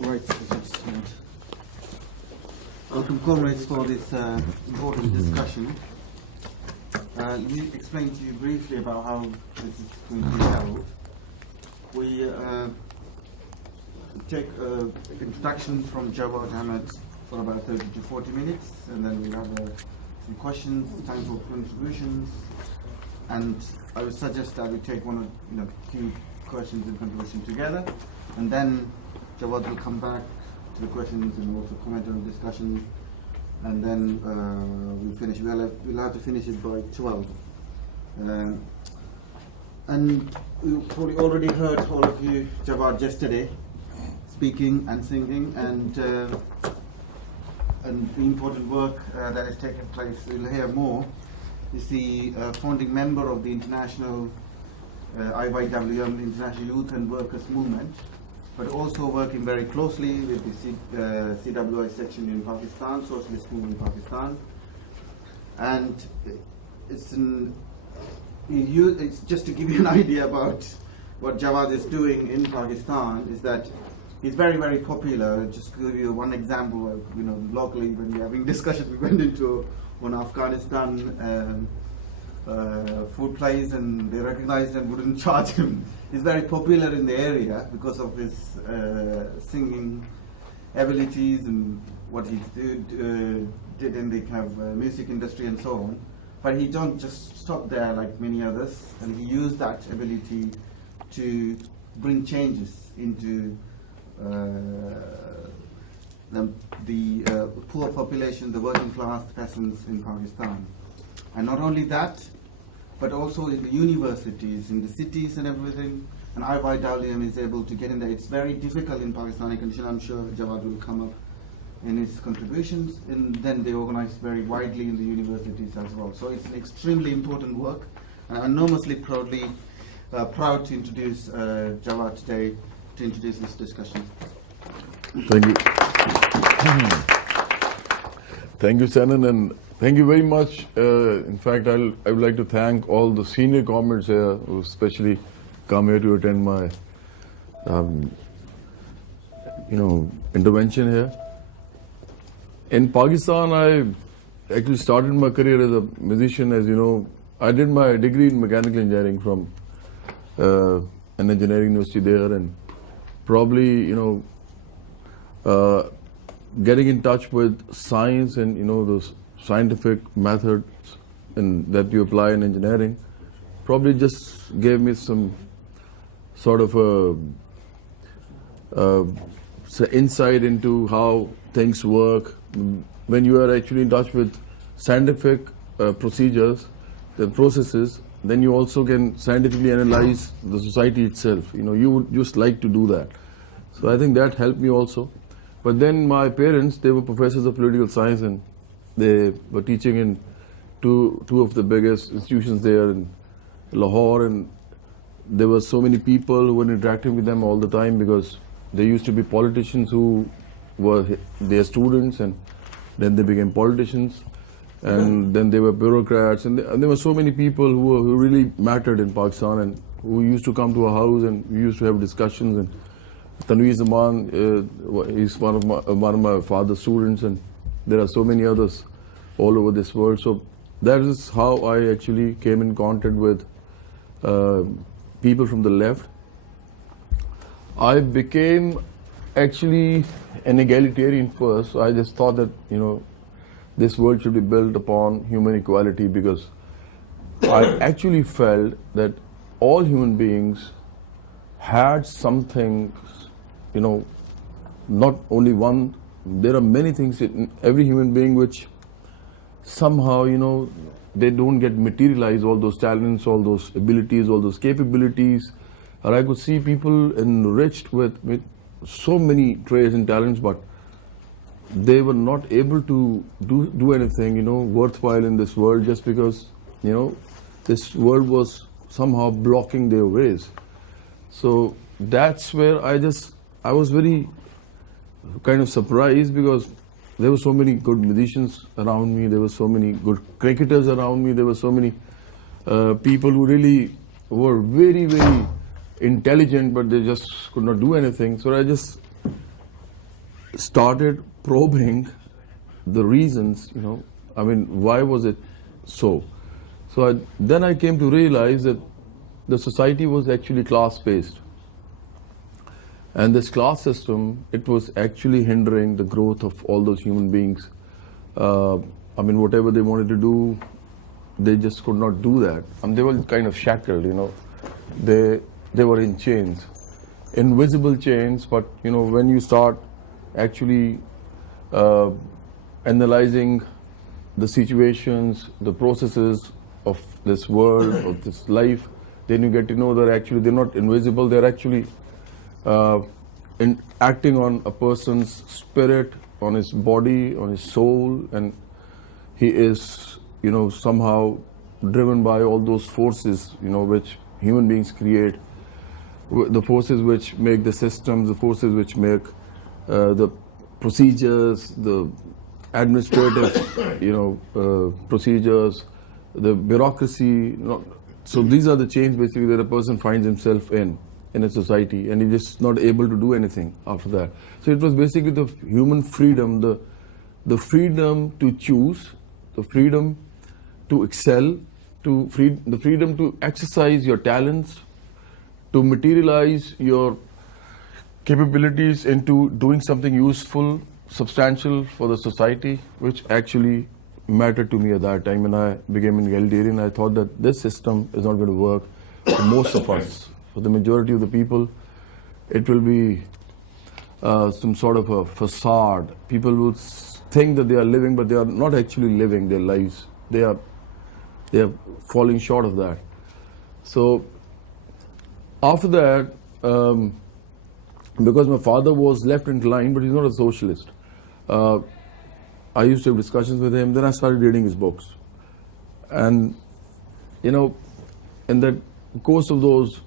Right. Welcome, comrades, for this important discussion. Let me explain to you briefly about how this is going to be held. We take an introduction from Jawad Ahmed for about 30 to 40 minutes, and then we'll have some questions, time for contributions, and I would suggest that we take one or few questions and contribution together, and then Jawad will come back to the questions and also comment on the discussion, and then we'll finish. We'll have to finish it by 12. And you probably already heard, all of you, Jawad yesterday speaking and singing, and the important work that is taking place. We'll hear more. He's the founding member of the international IYWM, International Youth and Workers Movement, but also working very closely with the CWI section in Pakistan, Socialist Movement in Pakistan. And it's just to give you an idea about what Jawad is doing in Pakistan, is that he's very, very popular. Just to give you one example, locally when we're having discussion, we went into one Afghanistan food place and they recognized and wouldn't charge him. He's very popular in the area because of his singing abilities and what he did in the kind of music industry and so on. But he don't just stop there like many others, and he used that ability to bring changes into the poor population, the working class peasants in Pakistan. And not only that, but also in the universities, in the cities and everything. And IYWM is able to get in there. It's very difficult in Pakistani conditions. I'm sure Jawad will come up in his contributions. And then they organize very widely in the universities as well. So it's an extremely important work. And I'm enormously proud to introduce Jawad today to introduce this discussion. Thank you. Thank you, Sanan, and thank you very much. In fact, I would like to thank all the senior comrades here who especially come here to attend my intervention here. In Pakistan, I actually started my career as a musician. As you know, I did my degree in mechanical engineering from an engineering university there, and probably getting in touch with science and those scientific methods and that you apply in engineering probably just gave me some sort of insight into how things work. When you are actually in touch with scientific procedures, the processes, then you also can scientifically analyze the society itself. You would just like to do that. So I think that helped me also. But then my parents, they were professors of political science, and they were teaching in two of the biggest institutions there in Lahore, and there were so many people who were interacting with them all the time because there used to be politicians who were their students, and then they became politicians, and then they were bureaucrats, and there were so many people who really mattered in Pakistan and who used to come to our house, and we used to have discussions. And Tanveer Zaman is one of my father's students, and there are so many others all over this world. So that is how I actually came in contact with people from the left. I became actually an egalitarian first. So I just thought that this world should be built upon human equality, because I actually felt that all human beings had something, not only one. There are many things in every human being which somehow, they don't get materialized, all those talents, all those abilities, all those capabilities. And I could see people enriched with so many traits and talents, but they were not able to do anything, worthwhile in this world, just because, this world was somehow blocking their ways. So that's where I was very kind of surprised, because there were so many good musicians around me, there were so many good cricketers around me, there were so many people who really were very, very intelligent, but they just could not do anything. So I just started probing the reasons, why was it so? So then I came to realize that the society was actually class-based. And this class system, it was actually hindering the growth of all those human beings. Whatever they wanted to do, they just could not do that. They were kind of shackled, They were in chains, invisible chains, but, when you start actually analyzing the situations, the processes of this world, of this life, then you get to know that actually they're not invisible, they're actually acting on a person's spirit, on his body, on his soul, and he is, somehow driven by all those forces, which human beings create, the forces which make the systems, the forces which make the procedures, the administrative, procedures, the bureaucracy. So these are the chains basically that a person finds himself in a society, and he's just not able to do anything after that. So it was basically the human freedom, the freedom to choose, the freedom to excel, the freedom to exercise your talents, to materialize your capabilities into doing something useful, substantial for the society, which actually mattered to me at that time when I became an egalitarian. I thought that this system is not going to work for most of us. For the majority of the people, it will be some sort of a facade. People will think that they are living, but they are not actually living their lives. They are falling short of that. So after that, because my father was left inclined, but he's not a socialist, I used to have discussions with him. Then I started reading his books. And, in the course of those,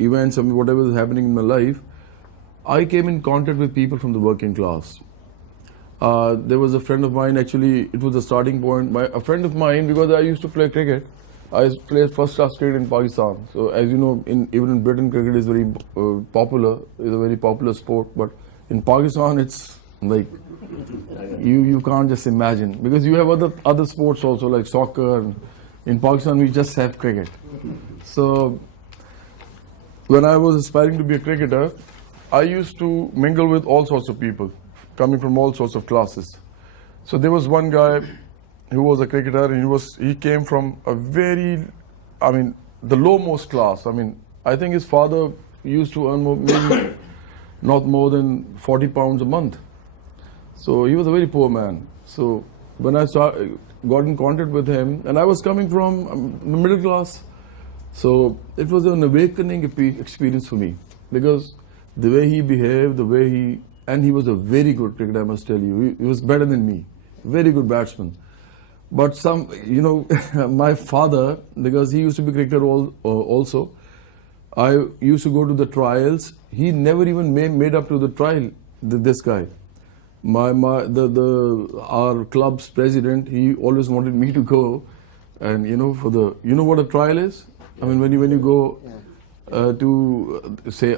events, whatever was happening in my life, I came in contact with people from the working class. There was a friend of mine, actually, it was the starting point. A friend of mine, because I used to play cricket, I played first class cricket in Pakistan. So as you know, even in Britain, cricket is very popular, it's a very popular sport. But in Pakistan, it's like, you can't just imagine. Because you have other sports also, like soccer. And in Pakistan, we just have cricket. So when I was aspiring to be a cricketer, I used to mingle with all sorts of people, coming from all sorts of classes. So there was one guy who was a cricketer, and he came from a very, the lowmost class. I think his father used to earn maybe not more than 40 pounds a month. So he was a very poor man. So when I got in contact with him, and I was coming from the middle class, so it was an awakening experience for me, because the way he behaved, and he was a very good cricketer, I must tell you. He was better than me, very good batsman. But my father, because he used to be cricketer also, I used to go to the trials. He never even made up to the trial, this guy. Our club's president, he always wanted me to go, and what a trial is? When you go to say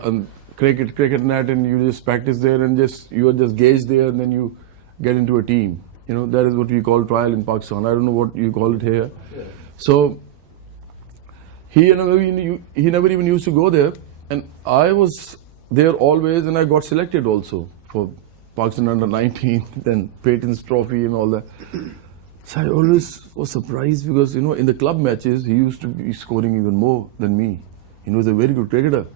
cricket net, and you just practice there, and you are just gauged there, and then you get into a team. That is what we call trial in Pakistan. I don't know what you call it here. Yeah. So he never even used to go there, and I was there always, and I got selected also for Pakistan under-19, then Payton's Trophy and all that. So I always was surprised, because in the club matches he used to be scoring even more than me. He was a very good cricketer.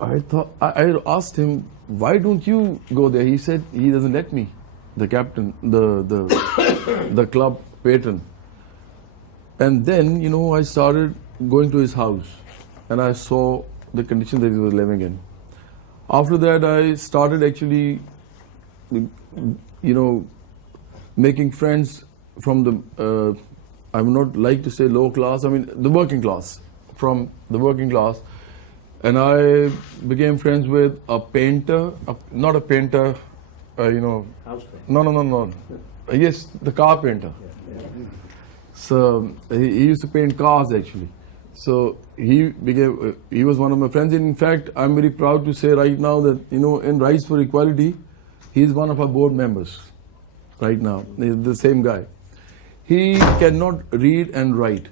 I asked him, why don't you go there? He said he doesn't let me. The captain, the club Payton. And then I started going to his house, and I saw the condition that he was living in. After that, I started actually, making friends from the, I would not like to say low class, the working class, from the working class. And I became friends with a painter, not a painter, No. Yes, the carpenter. Yeah. So he used to paint cars actually. So he was one of my friends. In fact, I'm very proud to say right now that, in Rise for Equality, he's one of our board members right now. He's the same guy. He cannot read and write.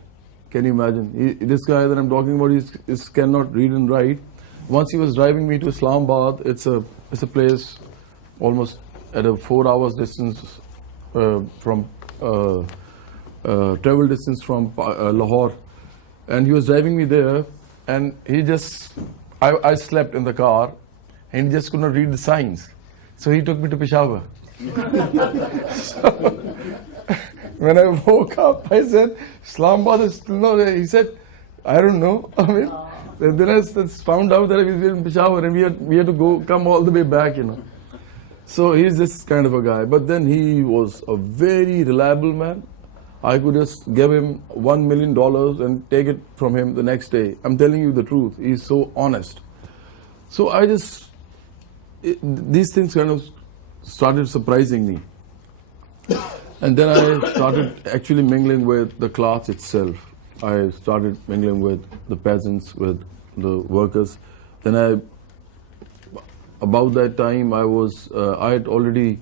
Can you imagine? This guy that I'm talking about is cannot read and write. Once he was driving me to Islamabad. It's a place almost at a 4 hours distance from travel distance from Lahore. And he was driving me there, and I slept in the car, and he just could not read the signs. So he took me to Peshawar. So, when I woke up, I said, Islamabad is still not there. He said, I don't know. I mean, then I found out that he was in Peshawar, and we had to come all the way back, So he's this kind of a guy. But then he was a very reliable man. I could just give him $1 million and take it from him the next day. I'm telling you the truth. He's so honest. So these things kind of started surprising me. And then I started actually mingling with the class itself. I started mingling with the peasants, with the workers. Then about that time, I had already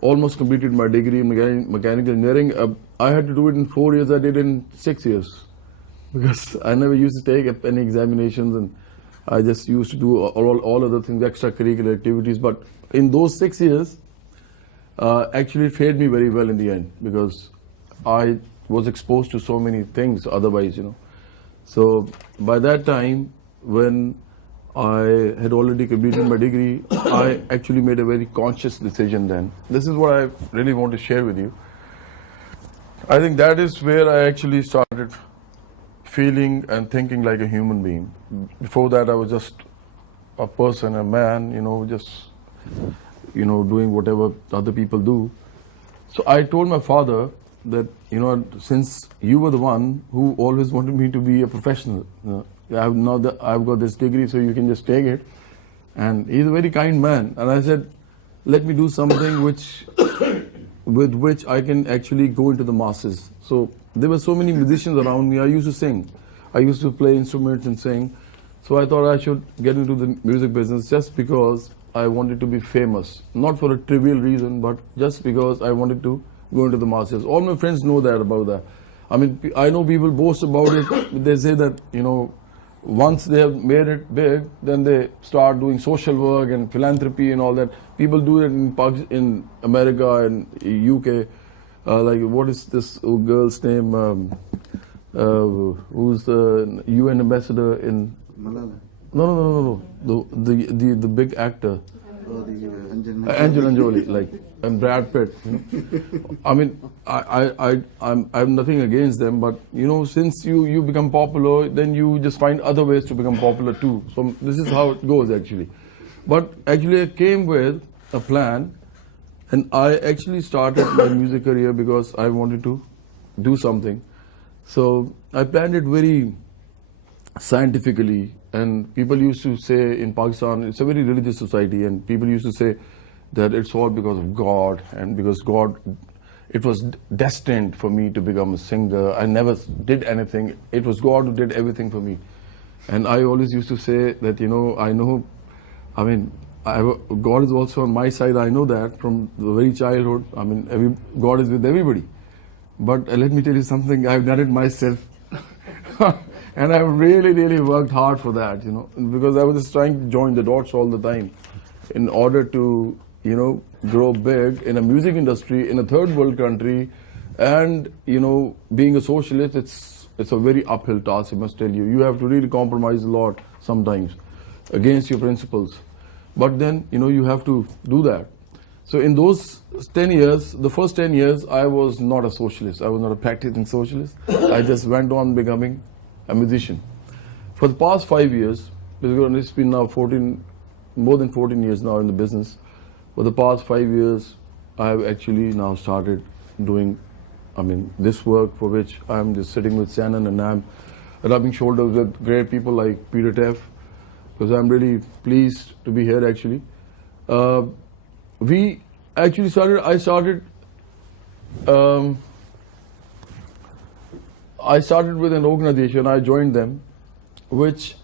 almost completed my degree in mechanical engineering. I had to do it in 4 years. I did it in 6 years because I never used to take any examinations, and I just used to do all other things, extracurricular activities. But in those 6 years, actually it fared me very well in the end because I was exposed to so many things otherwise, So by that time, when I had already completed my degree, I actually made a very conscious decision then. This is what I really want to share with you. I think that is where I actually started feeling and thinking like a human being. Before that, I was just a person, a man, doing whatever other people do. So I told my father that, since you were the one who always wanted me to be a professional, I've got this degree, so you can just take it. And he's a very kind man. And I said, let me do something with which I can actually go into the masses. So there were so many musicians around me. I used to sing. I used to play instruments and sing. So I thought I should get into the music business just because I wanted to be famous. Not for a trivial reason, but just because I wanted to go into the masses. All my friends know that about that. I mean, I know people boast about it. They say that, once they have made it big, then they start doing social work and philanthropy and all that. People do it in America and UK. Like, what is this girl's name? Who's the UN ambassador in? Malala. No. The big actor. Oh, the Angelina Jolie, and Brad Pitt. I mean, I'm nothing against them, but since you become popular, then you just find other ways to become popular too. So this is how it goes actually. But actually, I came with a plan, and I actually started my music career because I wanted to do something. So I planned it very scientifically. And people used to say in Pakistan, it's a very religious society, and people used to say that it's all because of God, and because God, it was destined for me to become a singer. I never did anything. It was God who did everything for me. And I always used to say that, God is also on my side. I know that from the very childhood. I mean, God is with everybody. But let me tell you something, I've done it myself. And I really, really worked hard for that, because I was just trying to join the dots all the time in order to, grow big in a music industry in a third world country. And, being a socialist, it's a very uphill task, I must tell you. You have to really compromise a lot sometimes against your principles. But then, you have to do that. So in those 10 years, the first 10 years, I was not a socialist. I was not a practicing socialist. I just went on becoming a musician. For the past 5 years, because it's been now more than 14 years now in the business. For the past 5 years, I have actually now started doing, this work for which I'm just sitting with Shannon, and I'm rubbing shoulders with great people like Peter Teff, because I'm really pleased to be here actually. I started with an organization. I joined them, which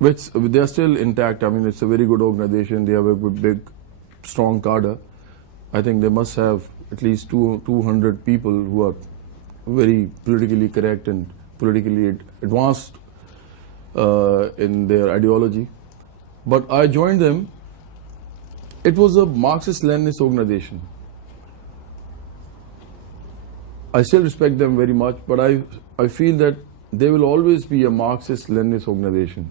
they are still intact. I mean, it's a very good organization. They have a big, strong cadre. I think they must have at least 200 people who are very politically correct and politically advanced in their ideology. But I joined them. It was a Marxist-Leninist organization. I still respect them very much, but I feel that they will always be a Marxist-Leninist organization,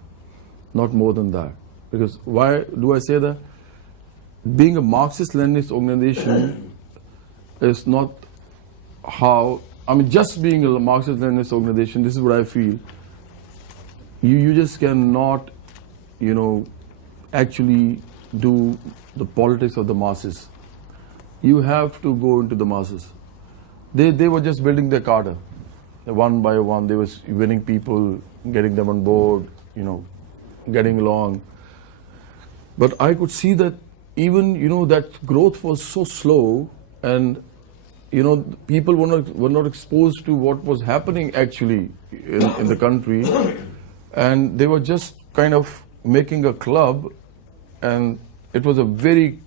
not more than that. Because why do I say that? Being a Marxist-Leninist organization is not how, I mean, just being a Marxist-Leninist organization, this is what I feel. You just cannot, actually do the politics of the masses. You have to go into the masses. They were just building their cadre. One by one, they were winning people, getting them on board, getting along. But I could see that even, that growth was so slow, and, people were not exposed to what was happening actually in the country. And they were just kind of making a club, and it was a very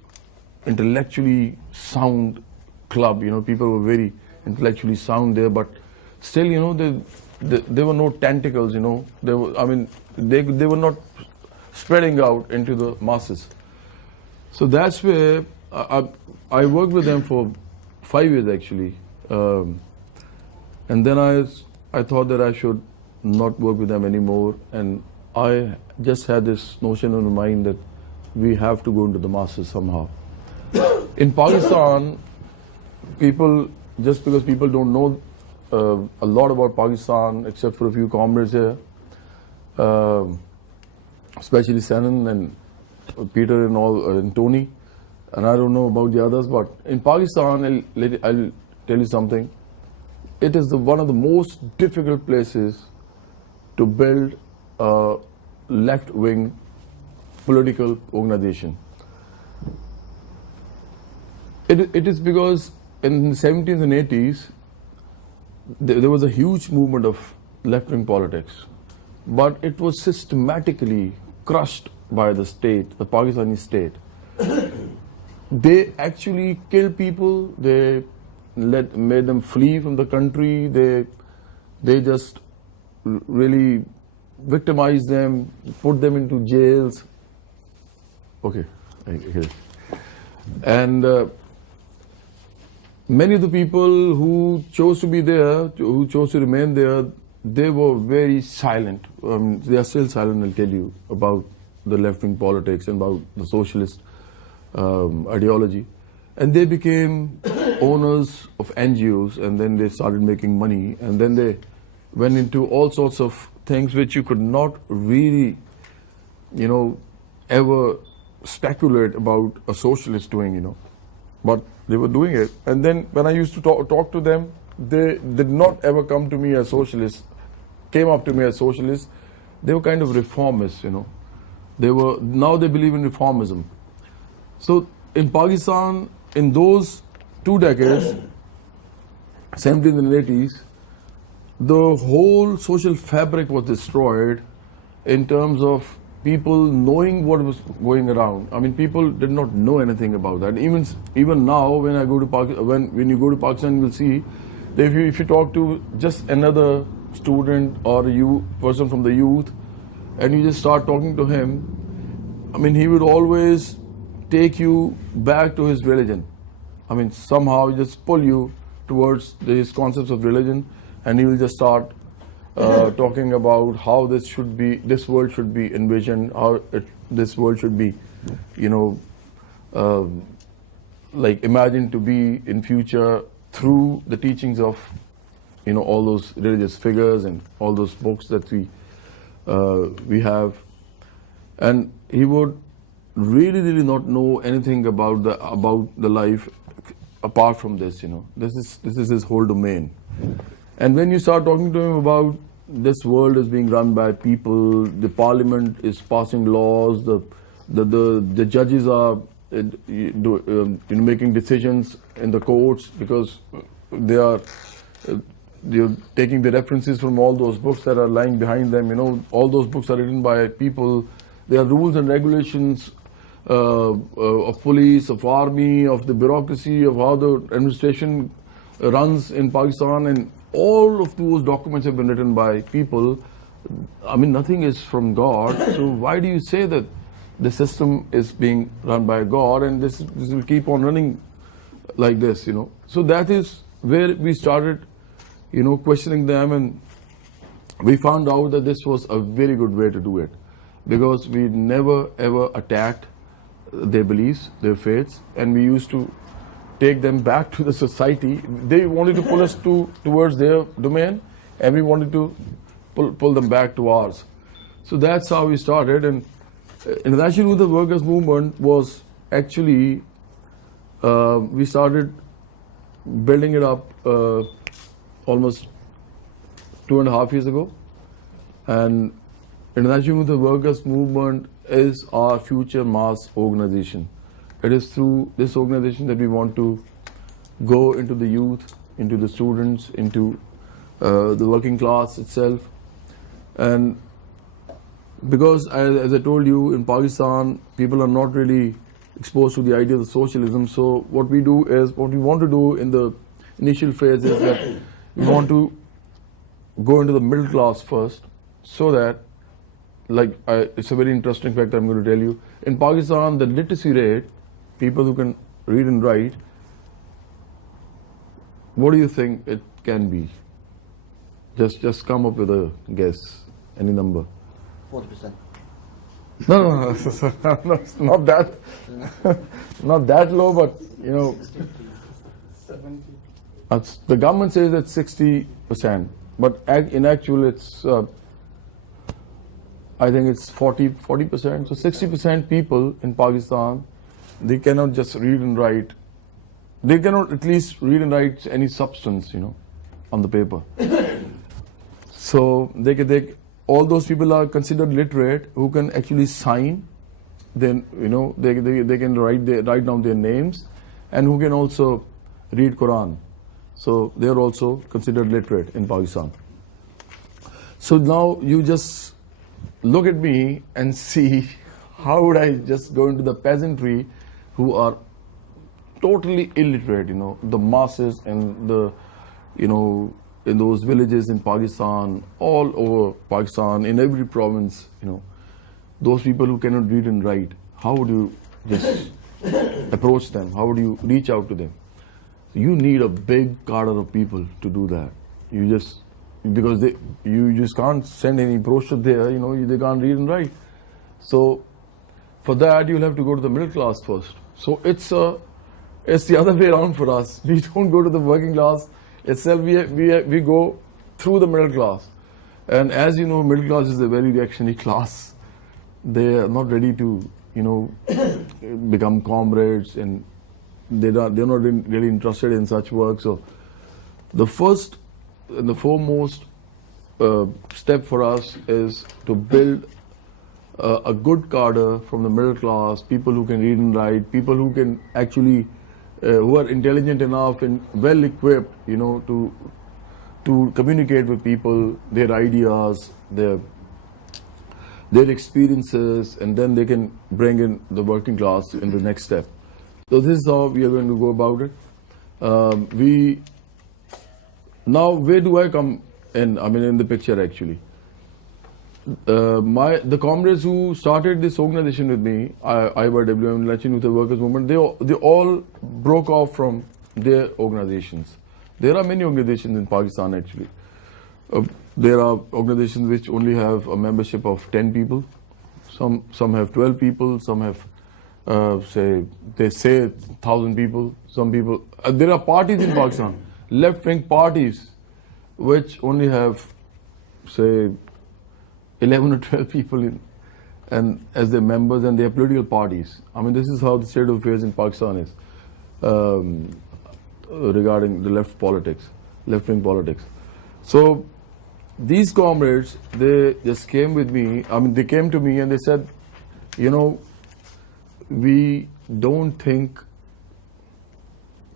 intellectually sound club. People were very intellectually sound there, but still, there were no tentacles. They were not spreading out into the masses. So that's where I worked with them for 5 years actually, and then I thought that I should not work with them anymore, and I just had this notion in my mind that we have to go into the masses somehow. In Pakistan, just because people don't know a lot about Pakistan, except for a few comrades here, especially Sanan and Peter and all, and Tony, and I don't know about the others, but in Pakistan, I'll tell you something. It is one of the most difficult places to build a left-wing political organization. It is because in the 70s and 80s, there was a huge movement of left-wing politics, but it was systematically crushed by the state, the Pakistani state. They actually killed people. They made them flee from the country. They just really victimized them, put them into jails. Okay, I hear it. And many of the people who chose to be there, who chose to remain there, they were very silent. They are still silent, I'll tell you, about the left-wing politics and about the socialist ideology. And they became owners of NGOs, and then they started making money, and then they went into all sorts of things which you could not really, ever speculate about a socialist doing, but they were doing it. And then when I used to talk to them, they did not ever come to me as socialists, came up to me as socialists. They were kind of reformists, now they believe in reformism. So in Pakistan, in those 2 decades, 70s and 80s, the whole social fabric was destroyed in terms of people knowing what was going around. I mean, people did not know anything about that. Even now, when I go to when you go to Pakistan, you'll see that if you talk to just another student or person from the youth, and you just start talking to him, I mean, he would always take you back to his religion. I mean, somehow just pull you towards these concepts of religion, and he will just start talking about how this world should be envisioned, how this world should be, like imagined to be in future through the teachings of, all those religious figures and all those books that we have. And he would really not know anything about the life apart from this. This is his whole domain. And when you start talking to him about this world is being run by people, the parliament is passing laws, the judges are making decisions in the courts because they are you're taking the references from all those books that are lying behind them. You know, all those books are written by people. There are rules and regulations of police, of army, of the bureaucracy, of how the administration runs in Pakistan, and all of those documents have been written by people. I mean, nothing is from God. So why do you say that the system is being run by God and this will keep on running like this, you know? So that is where we started, you know, questioning them, and we found out that this was a very good way to do it, because we never ever attacked their beliefs, their faiths, and we used to take them back to the society. They wanted to pull us towards their domain, and we wanted to pull them back to ours. So that's how we started. And International Youth Workers Movement was actually, we started building it up almost 2.5 years ago. And International Youth Workers Movement is our future mass organization. It is through this organization that we want to go into the youth, into the students, into the working class itself. And because, as I told you, in Pakistan, people are not really exposed to the idea of socialism. So what we want to do in the initial phase is that we want to go into the middle class first, so that, it's a very interesting fact I'm going to tell you. In Pakistan, the literacy rate, people who can read and write, what do you think it can be? Just come up with a guess, any number. 40%. No, it's not that, not that low, but you know, the government says that 60%, but in actual it's, I think it's 40%. So 60% people in Pakistan, they cannot just read and write. They cannot at least read and write any substance, you know, on the paper. So all those people are considered literate who can actually sign. Then, you know, they can write down their names, and who can also read Quran. So they are also considered literate in Pakistan. So now you just look at me and see how would I just go into the peasantry who are totally illiterate, you know, the masses and the, you know, in those villages in Pakistan, all over Pakistan, in every province, you know, those people who cannot read and write, how would you just approach them? How would you reach out to them? You need a big cadre of people to do that. Because you just can't send any brochure there, you know, they can't read and write. So for that, you'll have to go to the middle class first. So it's the other way around for us. We don't go to the working class itself, we go through the middle class. And as you know, middle class is a very reactionary class. They are not ready to, you know, become comrades, and they're not really interested in such work. So the first and the foremost step for us is to build a good cadre from the middle class, people who can read and write, people who can actually who are intelligent enough and well equipped, you know, to communicate with people, their ideas, their experiences, and then they can bring in the working class in the next step. So this is how we are going to go about it. Now, where do I come in? I mean, in the picture actually. The comrades who started this organization with me, IYWM, International Youth Workers Movement, they all broke off from their organizations. There are many organizations in Pakistan actually. There are organizations which only have a membership of 10 people. Some have 12 people. Some have they say 1,000 people. Some people. There are parties in Pakistan, left-wing parties, which only have, say, 11 or 12 people and as their members, and their political parties. I mean, this is how the state of affairs in Pakistan is regarding the left-wing politics. So these comrades, they just came with me. I mean, they came to me and they said, you know, we don't think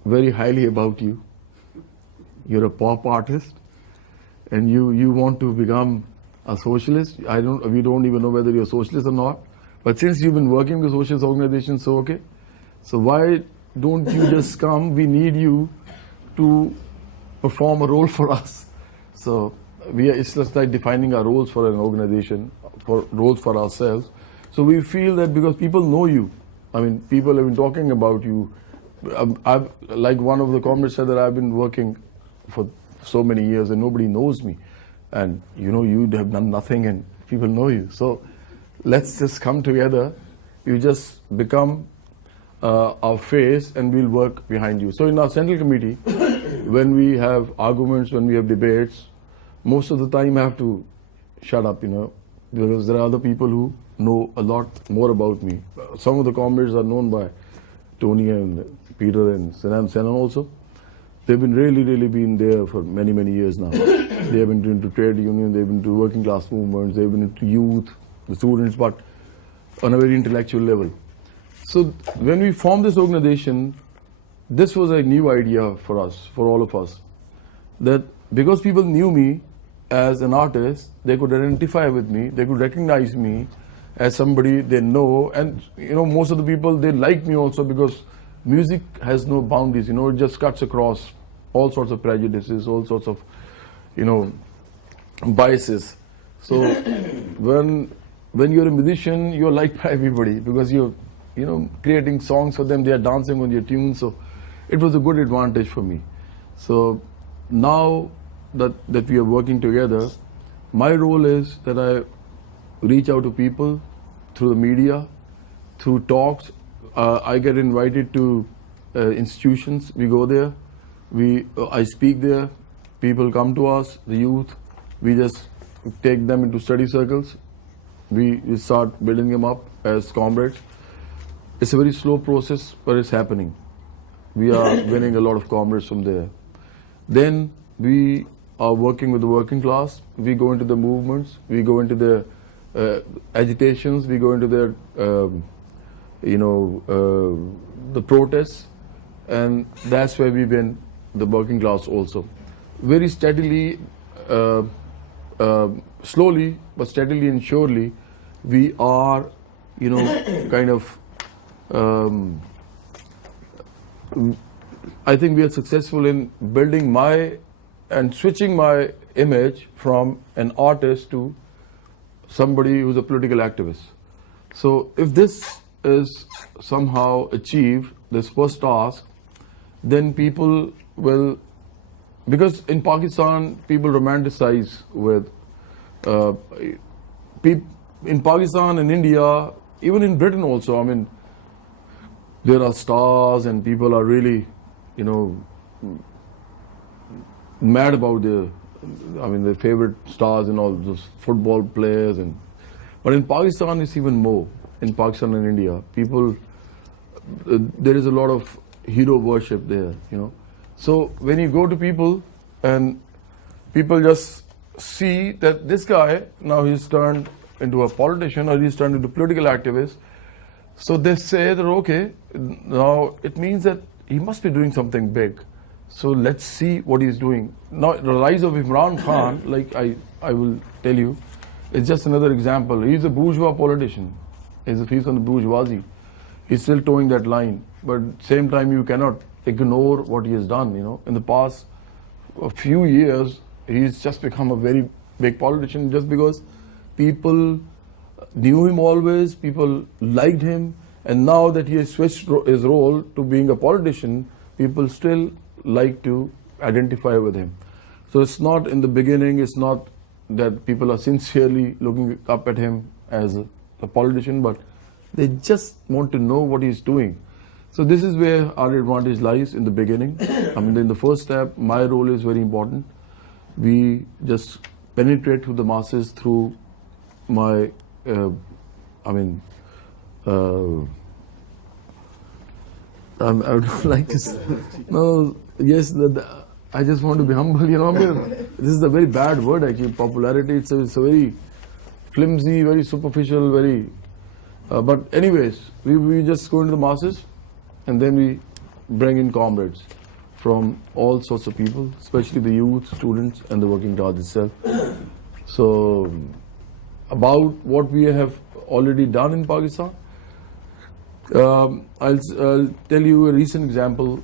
very highly about you. You're a pop artist. and you want to become a socialist. We don't even know whether you're a socialist or not. But since you've been working with socialist organizations, so okay. So why don't you just come? We need you to perform a role for us. So it's just like defining our roles for an organization, for roles for ourselves. So we feel that because people know you, I mean, people have been talking about you. Like one of the comrades said that I've been working for so many years and nobody knows me. And you have done nothing and people know you. So let's just come together. You just become our face and we'll work behind you. So in our central committee, when we have arguments, when we have debates, most of the time I have to shut up, because there are other people who know a lot more about me. Some of the comrades are known by Tony and Peter and Senan also. They've been really been there for many years now. They have been into trade union, they've been into working class movements, they've been into youth, the students, but on a very intellectual level. So when we formed this organization, this was a new idea for us, for all of us, that because people knew me as an artist, they could identify with me, they could recognize me as somebody they know, and most of the people, they like me also because music has no boundaries, it just cuts across all sorts of prejudices, all sorts of, biases. So when you're a musician, you're liked by everybody because you're, creating songs for them, they are dancing on your tunes, so it was a good advantage for me. So now that we are working together, my role is that I reach out to people through the media, through talks. I get invited to institutions. We go there. I speak there. People come to us, the youth. We just take them into study circles. We start building them up as comrades. It's a very slow process, but it's happening. We are winning a lot of comrades from there. Then we are working with the working class. We go into the movements. We go into the agitations. We go into the the protests, and that's where we win the working class also. Very steadily, slowly but steadily and surely, we are, kind of. I think we are successful in building and switching my image from an artist to somebody who's a political activist. So if this is somehow achieved, this first task, then people will, because in Pakistan, people romanticize with, in Pakistan and India, even in Britain also, I mean, there are stars and people are really, mad about their favorite stars and all those football players. But in Pakistan, it's even more. In Pakistan and India, people, there is a lot of hero worship there, So when you go to people and people just see that this guy, now he's turned into a politician or he's turned into a political activist, so they say that, okay, now it means that he must be doing something big. So let's see what he's doing. Now the rise of Imran Khan, like I will tell you, is just another example. He's a bourgeois politician. He's on the bourgeoisie. He's still towing that line. But at the same time, you cannot ignore what he has done. In the past a few years, he's just become a very big politician just because people knew him always, people liked him, and now that he has switched his role to being a politician, people still like to identify with him. So it's not in the beginning, it's not that people are sincerely looking up at him as a politician, but they just want to know what he's doing. So this is where our advantage lies in the beginning. I mean, in the first step, my role is very important. We just penetrate to the masses through my, I would like to say, no, yes, I just want to be humble, this is a very bad word actually, popularity, it's a very flimsy, very superficial, very, but anyways, we just go into the masses and then we bring in comrades from all sorts of people, especially the youth, students, and the working class itself. So, about what we have already done in Pakistan, I'll tell you a recent example.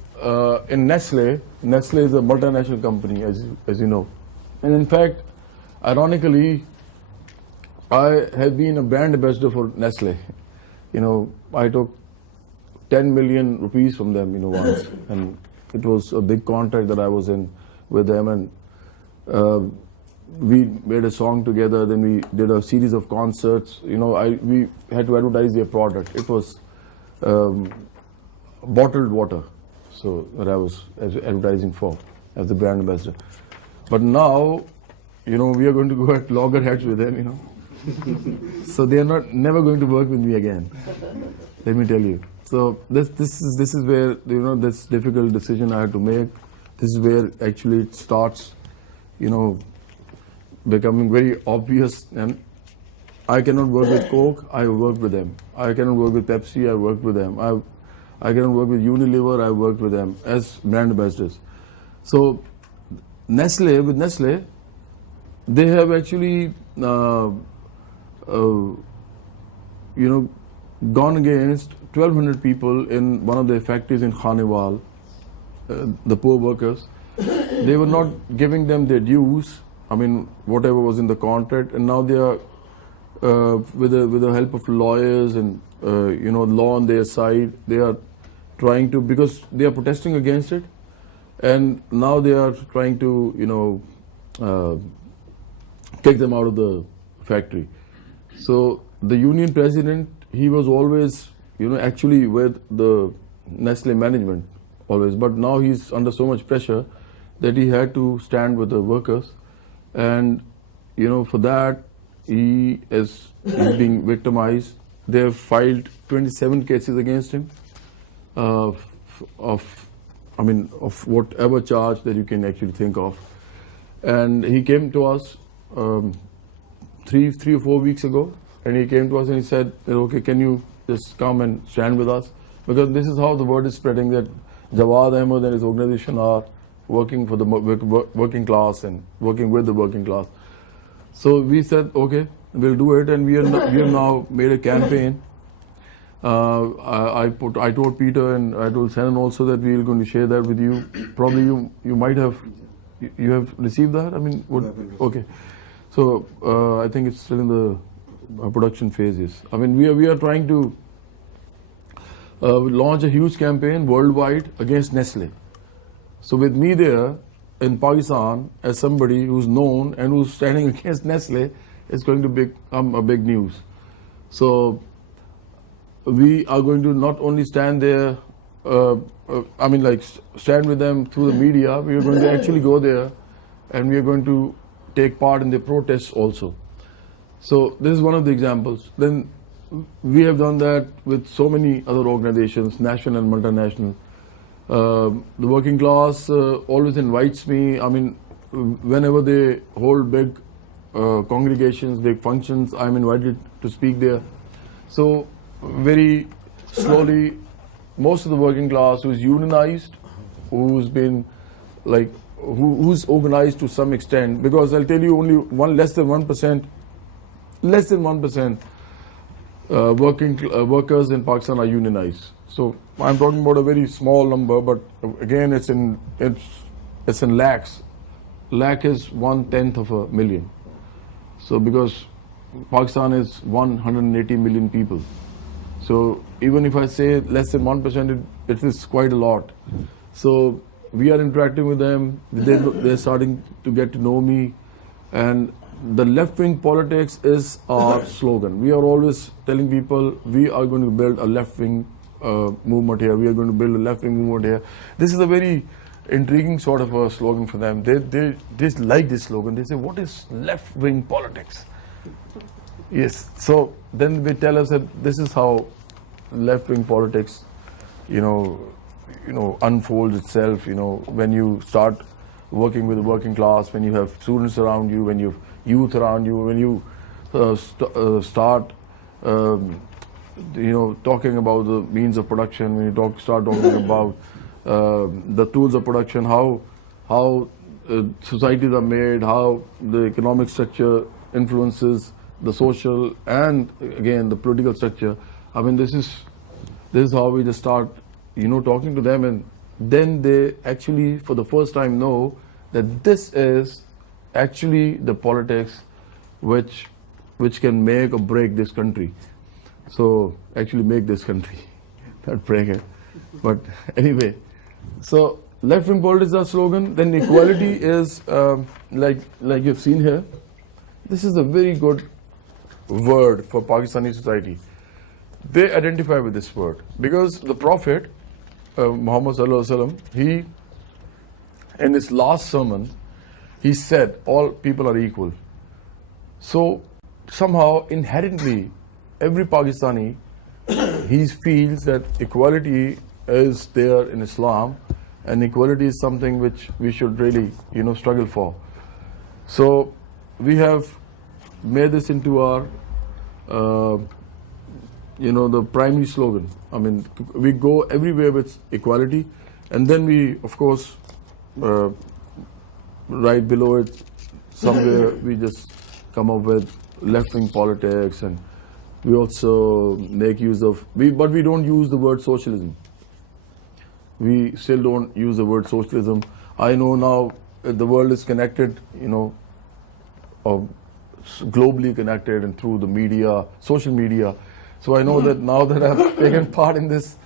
In Nestle is a multinational company, as you know, and in fact, ironically, I have been a brand ambassador for Nestle. I took 10 million rupees from them, once, and it was a big contract that I was in with them, and we made a song together. Then we did a series of concerts. We had to advertise their product. It was bottled water, so that I was advertising for as the brand ambassador. But now, we are going to go at loggerheads with them, so they are never going to work with me again. Let me tell you. So this is where this difficult decision I had to make. This is where actually it starts, becoming very obvious. And I cannot work with Coke. I work with them. I cannot work with Pepsi. I work with them. I cannot work with Unilever. I worked with them as brand ambassadors. So with Nestle, they have actually gone against 1,200 people in one of their factories in Khanewal, the poor workers. They were not giving them their dues, whatever was in the contract, and now they are, with the help of lawyers and law on their side, they are trying to, because they are protesting against it, and now they are trying to kick them out of the factory. So the union president, he was always actually with the Nestle management always, but now he's under so much pressure that he had to stand with the workers, and for that he's being victimized. They have filed 27 cases against him of whatever charge that you can actually think of. And he came to us 3 or 4 weeks ago, and he came to us and he said, okay, can you just come and stand with us? Because this is how the word is spreading, that Jawad Ahmed and his organization are working for the working class and working with the working class. So we said, okay, we'll do it, and we have now made a campaign. I told Peter and I told Senan also that we are going to share that with you. Probably you might have received that. Okay. So I think it's still in the production phases. We are trying to launch a huge campaign worldwide against Nestle. So with me there in Pakistan as somebody who's known and who's standing against Nestle, it's going to become a big news. So we are going to not only stand there, stand with them through the media. We are going to actually go there, and we are going to take part in the protests also. So this is one of the examples. Then we have done that with so many other organizations, national and multinational. The working class always invites me. Whenever they hold big congregations, big functions, I'm invited to speak there. So very slowly, most of the working class who's unionized, who's been who's organized to some extent, because I'll tell you, only less than 1% workers in Pakistan are unionized. So I'm talking about a very small number, but again, it's in lakhs. Lakh is 1/10 of a million. So because Pakistan is 180 million people, so even if I say less than 1%, it is quite a lot. So we are interacting with them. They're starting to get to know me, and the left-wing politics is our slogan. We are always telling people we are going to build a left-wing movement here. We are going to build a left-wing movement here. This is a very intriguing sort of a slogan for them. They like this slogan. They say, "What is left-wing politics?" Yes. So then they tell us that this is how left-wing politics, unfolds itself. When you start working with the working class, when you have students around you, when you have youth around you, when you start talking about the means of production, when you start talking about the tools of production, how societies are made, how the economic structure influences the social and again the political structure. I mean, this is how we just start, talking to them, and then they actually for the first time know that this is actually the politics which can make or break this country. So actually make this country, not break it. But anyway, so left-wing politics is our slogan. Then equality is like you've seen here. This is a very good word for Pakistani society. They identify with this word because the Prophet Muhammad Sallallahu Alaihi Wasallam, he in his last sermon, he said all people are equal. So somehow inherently every Pakistani he feels that equality is there in Islam, and equality is something which we should really struggle for. So we have made this into our the primary slogan. I mean, we go everywhere with equality, and then we of course right below it somewhere we just come up with left-wing politics, and we also make use of but we don't use the word socialism. We still don't use the word socialism. I know now the world is connected, globally connected, and through the media, social media. So I know that now that I've taken part in this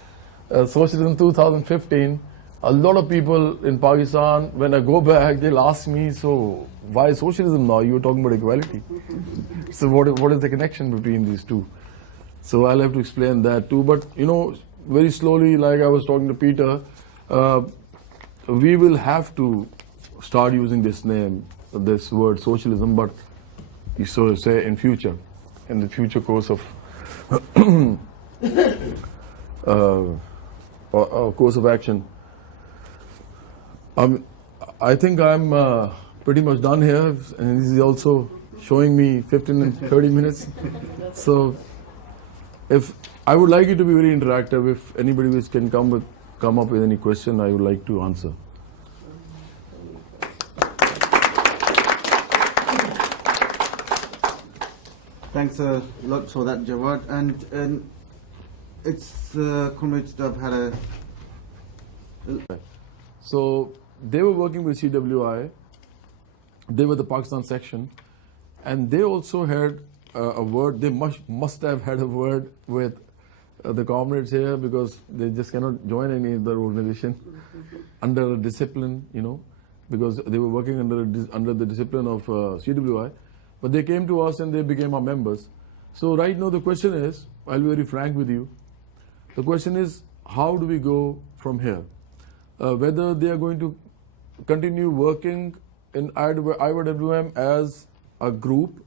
socialism 2015, a lot of people in Pakistan, when I go back, they'll ask me, so why socialism now? You were talking about equality. So what is the connection between these two? So I'll have to explain that too. But very slowly, like I was talking to Peter, we will have to start using this name, this word socialism, but so to say in the future course of course of action. I think I'm pretty much done here, and this is also showing me 15 and 30 minutes. So if I would like it to be very interactive, if anybody which can come up with any question, I would like to answer. Thanks a lot for that, Jawad. And it's comrades that have had a... So they were working with CWI. They were the Pakistan section, and they also had a word. They must have had a word with the comrades here, because they just cannot join any other organization under a discipline, because they were working under the discipline of CWI. But they came to us and they became our members. So right now the question is, I'll be very frank with you, the question is, how do we go from here? Whether they are going to continue working in IWM as a group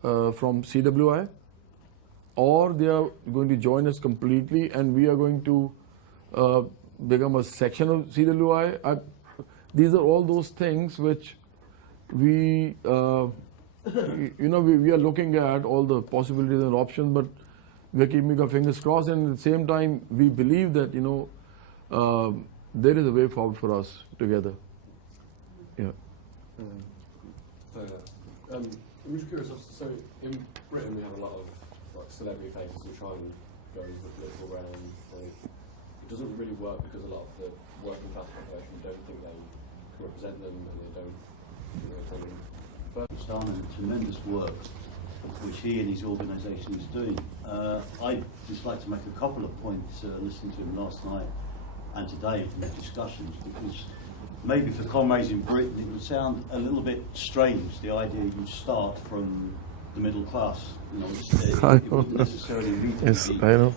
from CWI, or they are going to join us completely and we are going to become a section of CWI. These are all those things which we we are looking at all the possibilities and options, but we are keeping our fingers crossed, and at the same time we believe that there is a way forward for us together. Yeah. I'm just curious. So in Britain we have a lot of celebrity faces who try and go into the political realm. It doesn't really work because a lot of the working class population don't think they can represent them, and they don't. He's done a tremendous work which he and his organisation is doing. I'd just like to make a couple of points listening to him last night and today from the discussions, because maybe for comrades in Britain it would sound a little bit strange, the idea you start from the middle class. It wouldn't necessarily need to be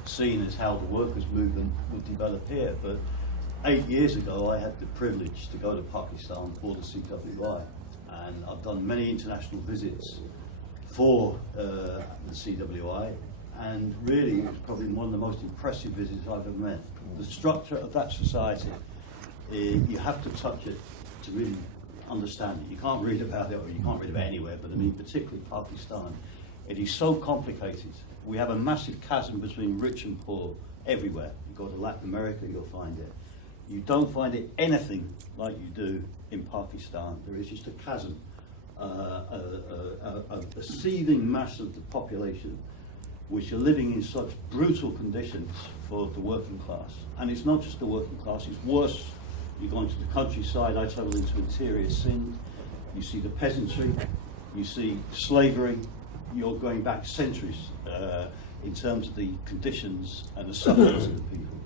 seen as how the workers' movement would develop here. But 8 years ago I had the privilege to go to Pakistan for the CWI. And I've done many international visits for the CWI, and really it was probably one of the most impressive visits I've ever met. The structure of that society, you have to touch it to really understand it. You can't read about it, or you can't read about it anywhere, but I mean particularly Pakistan. It is so complicated. We have a massive chasm between rich and poor everywhere. You go to Latin America, you'll find it. You don't find it anything like you do in Pakistan. There is just a chasm, a seething mass of the population which are living in such brutal conditions for the working class. And it's not just the working class, it's worse. You go into the countryside, I travel into interior Sindh, you see the peasantry, you see slavery, you're going back centuries in terms of the conditions and the sufferings of the people.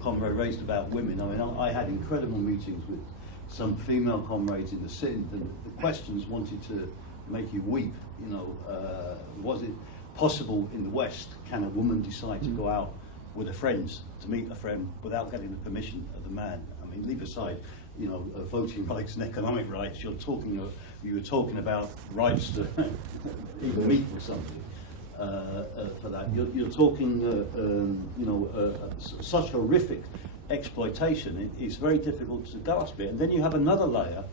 Comrade raised about women. I mean, I had incredible meetings with some female comrades in the Sindh, and the questions wanted to make you weep. You know, was it possible in the West, can a woman decide to go out with her friends to meet a friend without getting the permission of the man? I mean, leave aside, you know, voting rights and economic rights. You were talking about rights to eat meat or something. For that, you're talking, such horrific exploitation. It's very difficult to grasp it. And then you have another layer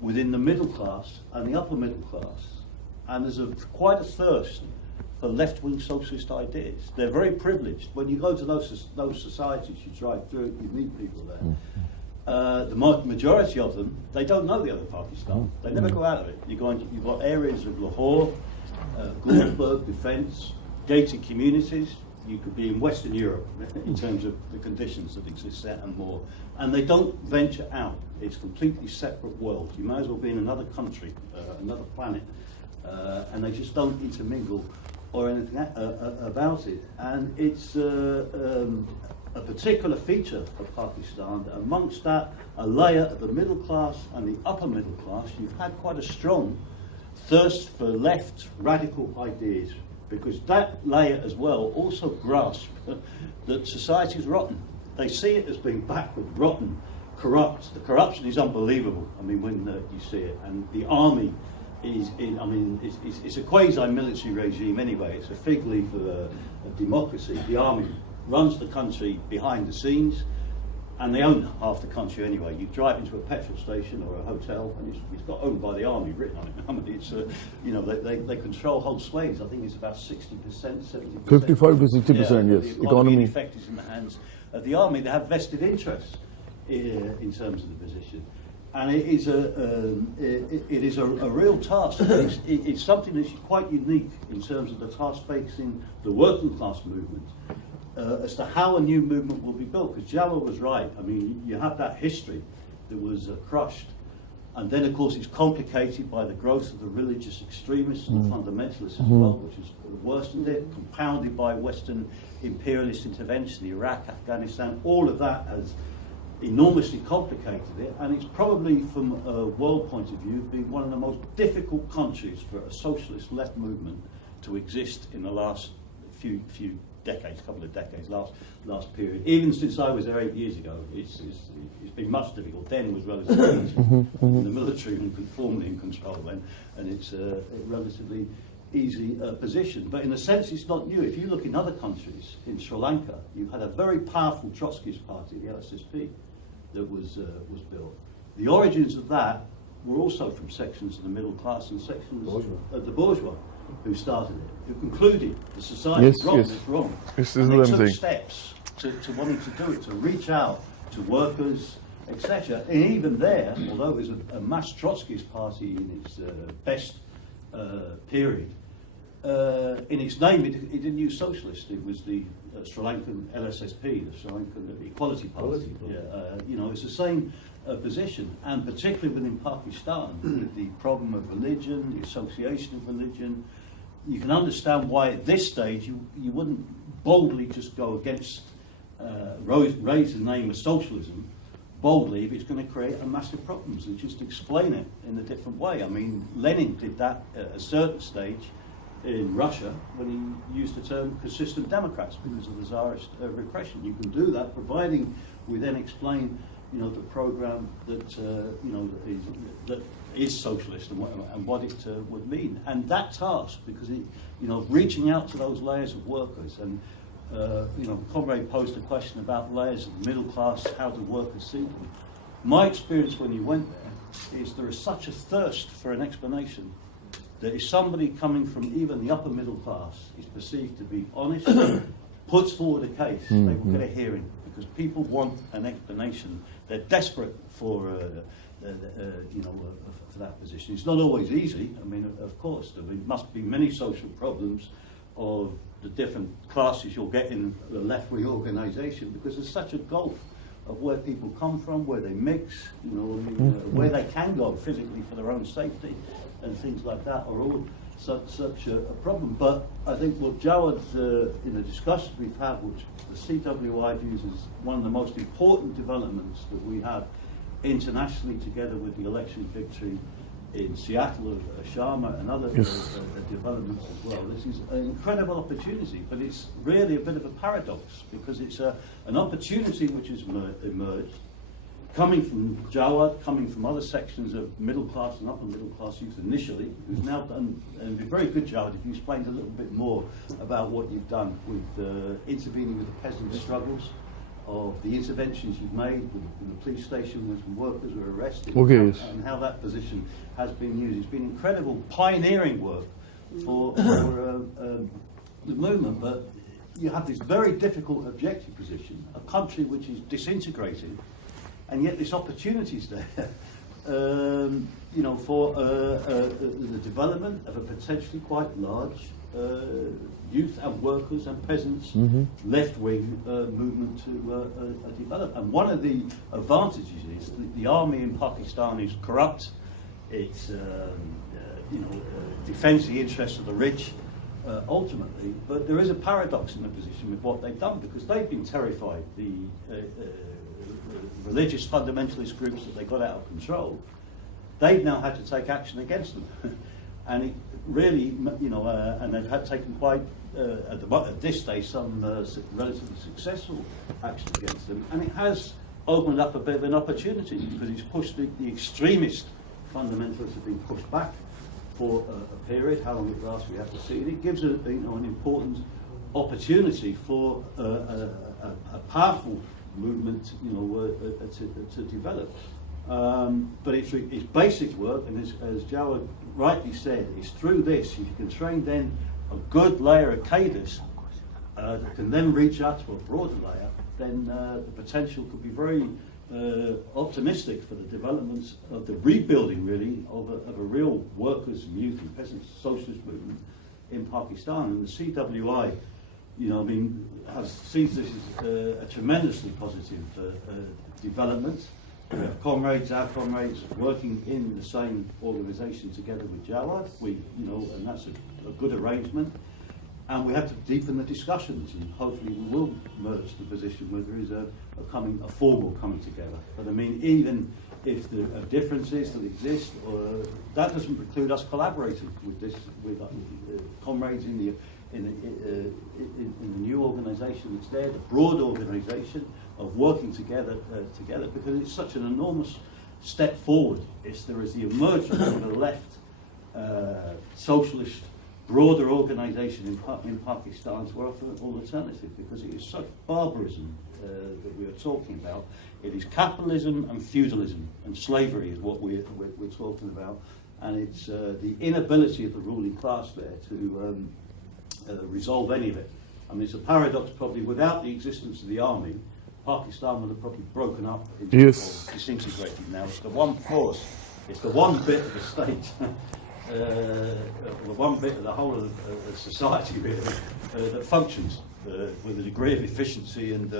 within the middle class and the upper middle class, and there's quite a thirst for left-wing socialist ideas. They're very privileged. When you go to those societies, you drive through it, you meet people there. The majority of them, they don't know the other Pakistan. They never go out of it. You've got areas of Lahore, Goldberg, Defence, gated communities. You could be in Western Europe in terms of the conditions that exist there and more. And they don't venture out. It's a completely separate world. You might as well be in another country, another planet, and they just don't intermingle or anything about it. And it's a particular feature of Pakistan. Amongst that, a layer of the middle class and the upper middle class, you've had quite a strong thirst for left radical ideas, because that layer as well also grasp that society is rotten. They see it as being backward, rotten, corrupt. The corruption is unbelievable. I mean, when you see it, and the army it's a quasi-military regime anyway. It's a fig leaf of democracy. The army runs the country behind the scenes, and they own half the country anyway. You drive into a petrol station or a hotel, and it's got owned by the army written on it. I mean, it's they control whole swathes. I think it's about 60%, 70%. 55 to 60%, yes. The economy in effect is in the hands of the army. They have vested interests in terms of the position, and it is a real task. It's something that's quite unique in terms of the task facing the working class movement. As to how a new movement will be built, because Jawad was right. I mean, you have that history that was crushed, and then of course it's complicated by the growth of the religious extremists and the fundamentalists as well, which has worsened it, compounded by Western imperialist intervention, Iraq, Afghanistan. All of that has enormously complicated it, and it's probably, from a world point of view, been one of the most difficult countries for a socialist left movement to exist in the last few decades, couple of decades, last period. Even since I was there 8 years ago, it's been much difficult. Then was relatively easy. The military and formally in control then, and it's a relatively easy position. But in a sense, it's not new. If you look in other countries, in Sri Lanka, you had a very powerful Trotskyist party, the LSSP, that was built. The origins of that were also from sections of the middle class and sections of the bourgeois, who started it, who concluded the society is wrong. And they took steps to wanting to do it, to reach out to workers, etc. And even there, although it was a mass Trotskyist party in its best period, in its name it didn't use socialist. It was the Sri Lankan LSSP, the Sri Lankan Equality Party. It's the same position, and particularly within Pakistan, with the problem of religion, the association of religion, you can understand why at this stage you wouldn't boldly just go against, raise the name of socialism boldly if it's going to create a massive problems, and just explain it in a different way. I mean, Lenin did that at a certain stage in Russia when he used the term consistent Democrats because of the Tsarist repression. You can do that providing we then explain the program that is socialist and what it would mean. And that task, because reaching out to those layers of workers, and Comrade posed a question about layers of the middle class, how do workers see them? My experience when you went there is there is such a thirst for an explanation that if somebody coming from even the upper middle class is perceived to be honest, puts forward a case, they will get a hearing, because people want an explanation. They're desperate for, for that position. It's not always easy. I mean, of course, there must be many social problems of the different classes you'll get in the left-wing organisation, because there's such a gulf of where people come from, where they mix, where they can go physically for their own safety, and things like that are all such a problem. But I think what Jawad, in the discussions we've had, which the CWI views as one of the most important developments that we have internationally, together with the election victory in Seattle of Sharma and other developments as well. This is an incredible opportunity, but it's really a bit of a paradox, because it's an opportunity which has emerged, coming from Jawad, coming from other sections of middle class and upper middle class youth initially, who's now done, and it'd be very good, Jawad, if you explained a little bit more about what you've done with intervening with the peasant struggles, of the interventions you've made in the police station when some workers were arrested, and how that position has been used. It's been incredible pioneering work for the movement, but you have this very difficult objective position, a country which is disintegrating, and yet this opportunity is there, for the development of a potentially quite large youth and workers and peasants left-wing movement to develop. And one of the advantages is that the army in Pakistan is corrupt. It defends the interests of the rich ultimately, but there is a paradox in the position with what they've done, because they've been terrified. The religious fundamentalist groups that they got out of control, they've now had to take action against them. And it really, and they've had taken quite, at this stage, some relatively successful action against them. And it has opened up a bit of an opportunity, because it's pushed the extremist fundamentalists have been pushed back for a period. How long it lasts, we have to see. And it gives an important opportunity for a powerful movement, to develop. But it's basic work, and as Jawad rightly said, it's through this, if you can train then a good layer of cadres that can then reach out to a broader layer, then the potential could be very optimistic for the development of the rebuilding, really, of a real workers, youth and peasants socialist movement in Pakistan. And the CWI, sees this as a tremendously positive development. We have our comrades working in the same organisation together with Jawad. And that's a good arrangement. And we have to deepen the discussions, and hopefully we will merge the position where there is a formal coming together. But I mean, even if there are differences that exist, that doesn't preclude us collaborating with comrades in the new organisation that's there, the broad organisation of working together, because it's such an enormous step forward. There is the emergence of the left socialist broader organisation in Pakistan to offer an alternative, because it is such barbarism that we are talking about. It is capitalism and feudalism and slavery is what we're talking about, and it's the inability of the ruling class there to resolve any of it. I mean, it's a paradox. Probably without the existence of the army, Pakistan would have probably broken up into or disintegrated. Now it's the one force, it's the one bit of the state, the one bit of the whole of society really that functions with a degree of efficiency and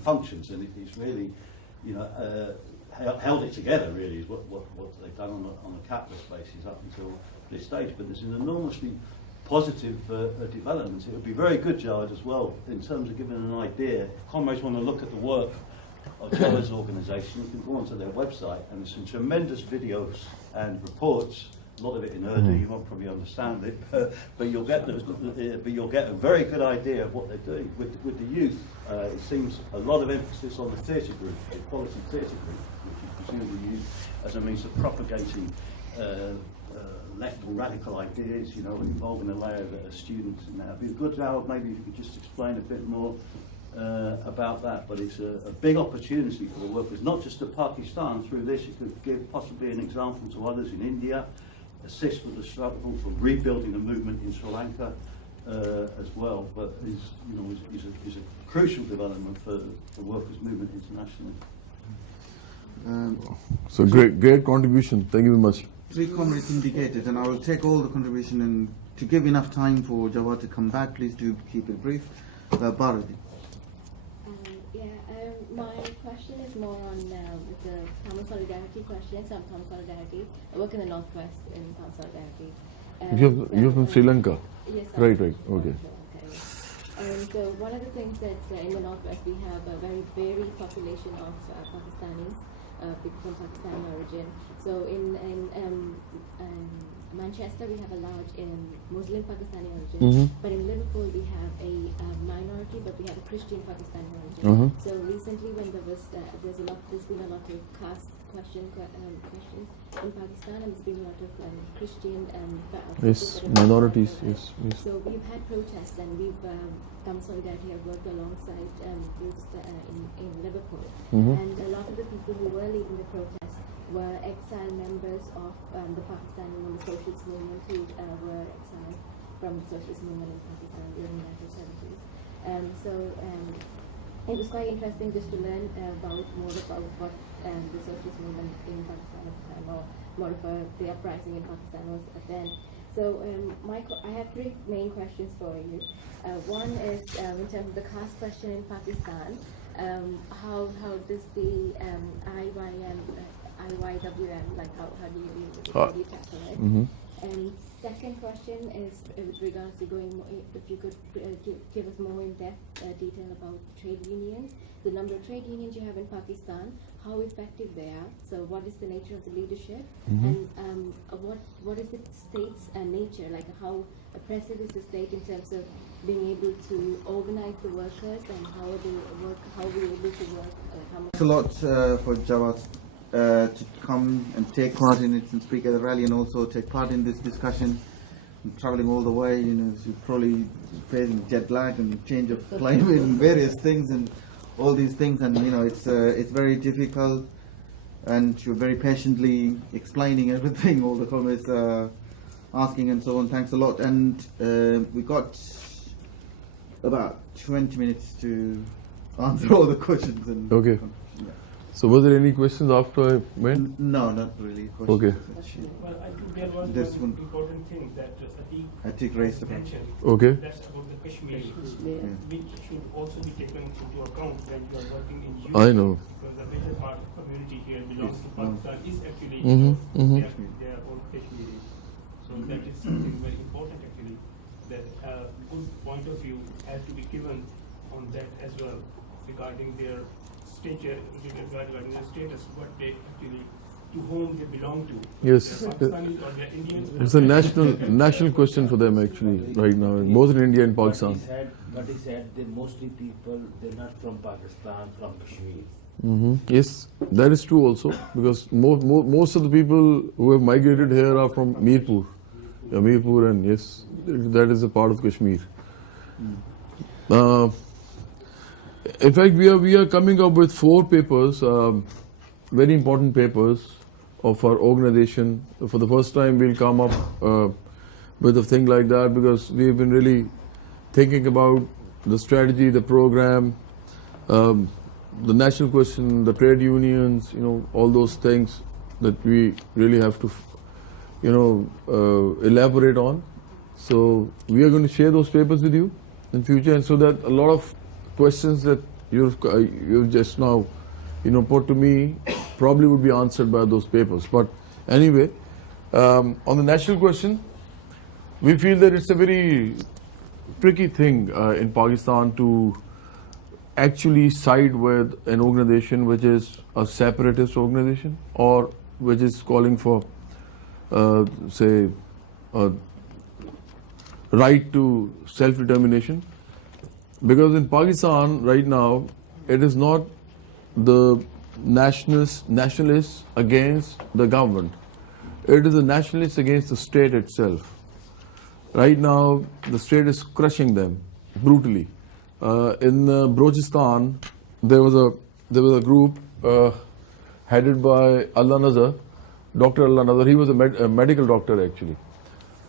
functions, and it's really, held it together. Really, is what they've done on a capitalist basis up until this stage. But there's an enormously positive development. It would be very good, Jawad, as well, in terms of giving an idea. If comrades want to look at the work of Jawad's organisation, you can go onto their website, and there's some tremendous videos and reports. A lot of it in Urdu, you won't probably understand it, but you'll get a very good idea of what they're doing with the youth. It seems a lot of emphasis on the theatre group, the equality theatre group, which is presumably used as a means of propagating left or radical ideas, involving a layer of students. And that would be good, Jawad, maybe if you could just explain a bit more about that. But it's a big opportunity for the workers, not just of Pakistan. Through this, it could give possibly an example to others in India, assist with the struggle for rebuilding the movement in Sri Lanka, as well, but is a crucial development for the workers' movement internationally. So great contribution. Thank you very much. 3 comrades indicated, and I will take all the contribution, and to give enough time for Jawad to come back, please do keep it brief. Bharati. My question is more on the Tamil Solidarity question. So I'm Tamil Solidarity. I work in the Northwest in Tamil Solidarity. You're from Sri Lanka? Yes. Right, okay. So one of the things that in the Northwest we have a very varied population of Pakistanis, people from Pakistani origin. So in Manchester we have a large Muslim Pakistani origin, but in Liverpool we have a minority, but we have a Christian Pakistani origin. So recently when there's been a lot of caste questions in Pakistan, and there's been a lot of Christian yes, minorities, yes. So we've had protests, and we've Tamil Solidarity have worked alongside groups in Liverpool, and a lot of the people who were leading the protests were exiled members of the Pakistani and the socialist movement who were exiled from the socialist movement in Pakistan during the 1970s. It was quite interesting just to learn more about what the socialist movement in Pakistan at the time, or more of the uprising in Pakistan was then. So I have 3 main questions for you. One is in terms of the caste question in Pakistan. How does the IYWM, like how do you tackle it? And second question is with regards to if you could give us more in-depth detail about trade unions, the number of trade unions you have in Pakistan, how effective they are, so what is the nature of the leadership, and what is the state's nature, like how oppressive is the state in terms of being able to organize the workers, and how we're able to work, how much... Thanks a lot for Jawad to come and take part in it and speak at the rally, and also take part in this discussion. Traveling all the way, so you're probably facing jet lag and change of climate and various things and all these things, and it's very difficult, and you're very patiently explaining everything, all the comments asking and so on. Thanks a lot. And we got about 20 minutes to answer all the questions. And okay. Yeah. So was there any questions after I went? No, not really. Questions. Okay. Well, I think there was This one one. important thing that Atiq raised about. mentioned. Okay. That's about the Kashmir, Yeah. which should also be taken into account when you are working in youth. I know. Because the major part of the community here belongs to Pakistan is actually they are all Kashmiri. So that is something very important actually. That a good point of view has to be given on that as well regarding their status, what they actually, to whom they belong to. Yes. They're Pakistanis or they're Indians. It's a national question for them actually right now, both in India and Pakistan. But he said that mostly people, they're not from Pakistan, from Kashmir. Yes, that is true also, because most of the people who have migrated here are from Mirpur. Yeah, Mirpur, and yes, that is a part of Kashmir. In fact, we are coming up with 4 papers, very important papers of our organization. For the first time, we'll come up with a thing like that, because we've been really thinking about the strategy, the program, the national question, the trade unions, all those things that we really have to, elaborate on. So we are going to share those papers with you in future, and so that a lot of questions that you've just now, put to me probably would be answered by those papers. But anyway, on the national question, we feel that it's a very tricky thing in Pakistan to actually side with an organization which is a separatist organization, or which is calling for, say, a right to self-determination. Because in Pakistan right now, it is not the nationalists against the government. It is the nationalists against the state itself. Right now, the state is crushing them brutally. In Balochistan, there was a group headed by Allah Nazar, Dr. Allah Nazar. He was a medical doctor actually,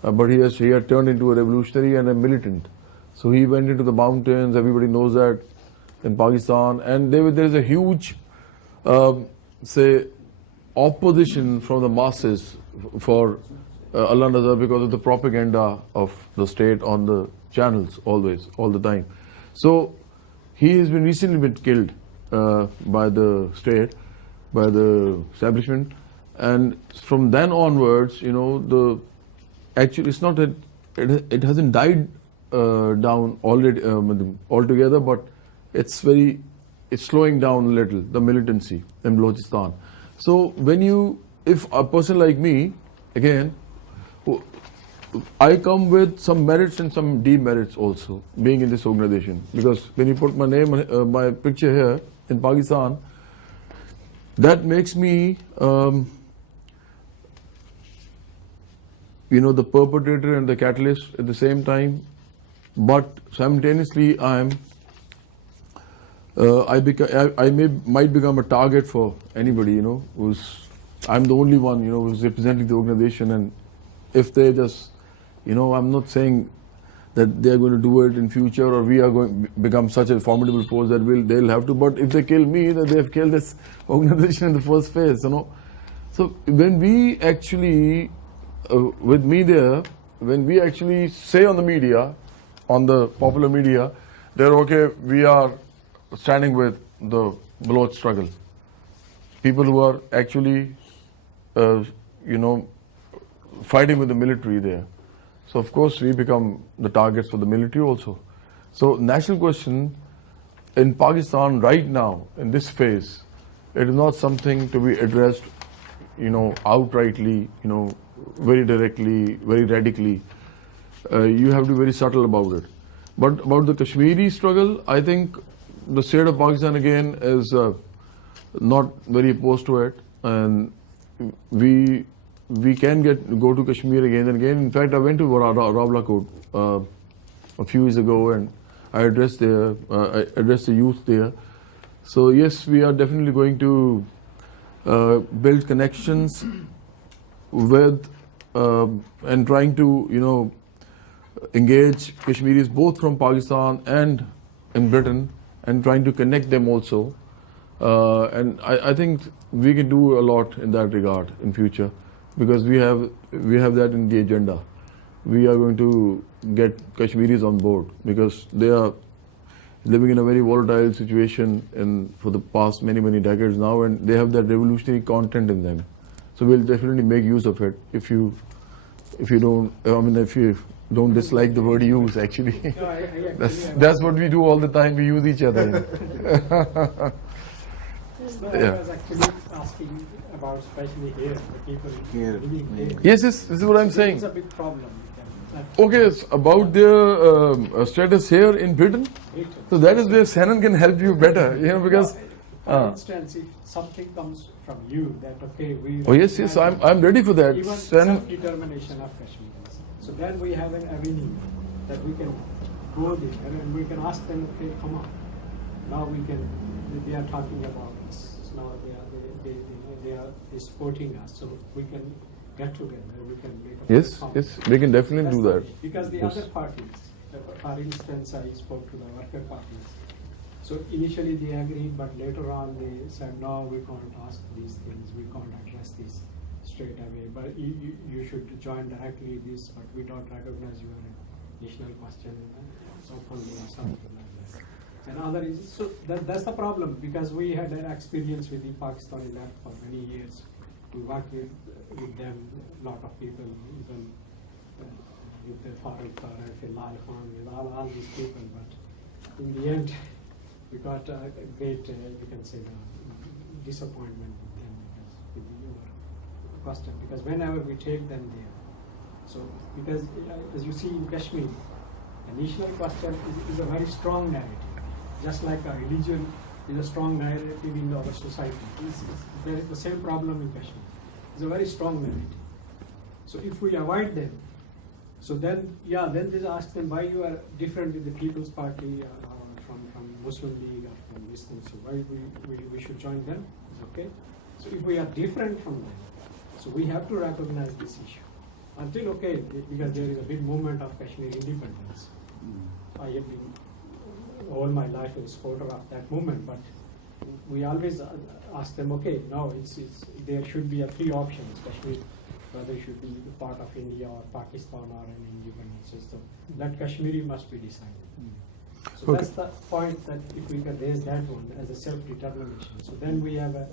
but he had turned into a revolutionary and a militant. So he went into the mountains. Everybody knows that in Pakistan, and there is a huge, say, opposition from the masses for Allah Nazar because of the propaganda of the state on the channels always, all the time. So he has been recently been killed by the state, by the establishment, and from then onwards, actually it's not that it hasn't died down already altogether, but it's slowing down a little, the militancy in Balochistan. So if a person like me, again, I come with some merits and some demerits also, being in this organization. Because when you put my name, my picture here in Pakistan, that makes me, the perpetrator and the catalyst at the same time. But simultaneously, I might become a target for anybody, I'm the only one, who's representing the organization, and if they just, I'm not saying that they're going to do it in future or we are going to become such a formidable force that they'll have to, but if they kill me, then they have killed this organization in the first phase, So when we actually, with me there, when we actually say on the media, on the popular media, they're okay, we are standing with the Baloch struggle. People who are actually, fighting with the military there. So of course we become the targets for the military also. So national question in Pakistan right now, in this phase, it is not something to be addressed, outrightly, very directly, very radically. You have to be very subtle about it. But about the Kashmiri struggle, I think the state of Pakistan again is not very opposed to it, and we can go to Kashmir again and again. In fact, I went to Rawalakot a few years ago, and I addressed the youth there. So yes, we are definitely going to build connections with and trying to engage Kashmiris both from Pakistan and in Britain, and trying to connect them also. And I think we can do a lot in that regard in future, because we have that in the agenda. We are going to get Kashmiris on board because they are living in a very volatile situation for the past many decades now, and they have that revolutionary content in them. So we'll definitely make use of it. If you don't dislike the word use, actually. No, that's what we do all the time. We use each other. No, Yeah. I was actually asking about, especially here, the people Here. living here. Yes, this is what I'm saying. It's a big problem. Okay, so about their status here in Britain. So that is where Shannon can help you better, because. For instance, if something comes from you, that okay, we. Oh yes, I'm ready for that. Even Shannon. self-determination of Kashmiris. So then we have an avenue that we can go there and we can ask them, okay, come on. Now they are talking about us. So now they are supporting us. So we can get together. We can make a Yes, platform. yes, we can definitely That's do the- that. Because the Yes. other parties, for instance, I spoke to the worker parties. So initially they agreed, but later on they said, no, we can't ask these things, we can't address this straight away. But you should join directly this, but we don't recognize your national question openly or something like that. And other is, so that's the problem, because we had an experience with the Pakistani left for many years. We worked with them, a lot of people, even with the Farooq Farooq, Lal Khan, with all these people. But in the end, we got a great, you can say, disappointment with them because with your question. Because whenever we take them there, so because as you see in Kashmir, a national question is a very strong narrative, just like a religion is a strong narrative in our society. There is the same problem in Kashmir. It's a very strong narrative. So if we avoid them, so then they ask them why you are different with the People's Party from Muslim League or from this thing. So why we should join them? It's okay. So if we are different from them, so we have to recognize this issue. until because there is a big movement of Kashmir independence. I have been all my life a supporter of that movement, but we always ask them, no, there should be three options. Kashmir, whether it should be part of India or Pakistan or an independent system. That Kashmiri must be decided. So that's the point, that if we can raise that one as a self-determination, so then we have a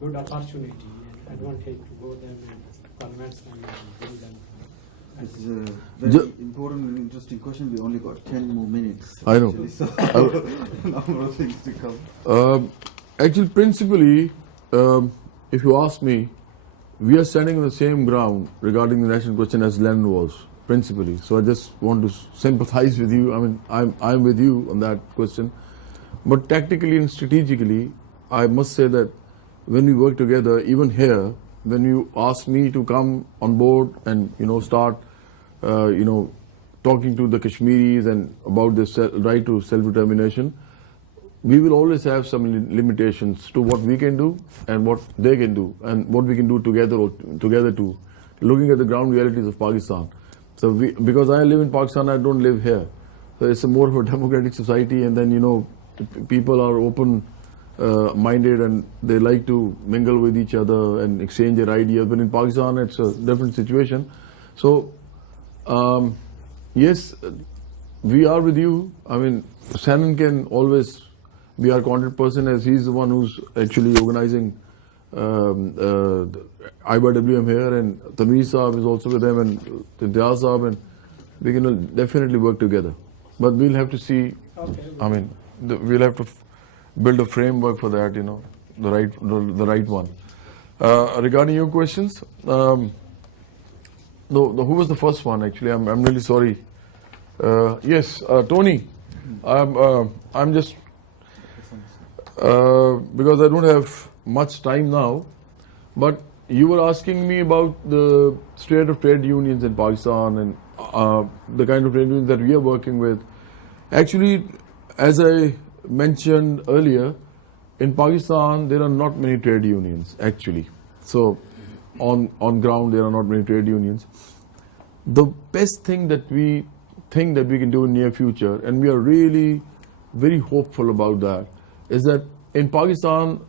good opportunity and advantage to go them and convince them and bring them. This is a very important and interesting question. We only got 10 more minutes. I know. Actually, so a number of things to come. Actually, principally, if you ask me, we are standing on the same ground regarding the national question as Lenin was, principally. So I just want to sympathize with you. I mean, I'm with you on that question. But tactically and strategically, I must say that when we work together, even here, when you ask me to come on board and start talking to the Kashmiris and about the right to self-determination, we will always have some limitations to what we can do and what they can do and what we can do together too, looking at the ground realities of Pakistan. So because I live in Pakistan, I don't live here. So it's a more of a democratic society, and then people are open minded and they like to mingle with each other and exchange their ideas. But in Pakistan, it's a different situation. So yes, we are with you. I mean, Shannon can always be our contact person, as he's the one who's actually organizing IYWM here, and Tanveer Saab is also with them, and Diyar Saab, and we can definitely work together. But we'll have to see. I mean, we'll have to build a framework for that. The right one. Regarding your questions, who was the first one? Actually, I'm really sorry. Yes, Tony. I'm just because I don't have much time now, but you were asking me about the state of trade unions in Pakistan and the kind of trade unions that we are working with. Actually, as I mentioned earlier, in Pakistan there are not many trade unions actually. So on ground there are not many trade unions. The best thing that we think that we can do in near future, and we are really very hopeful about that, is that in Pakistan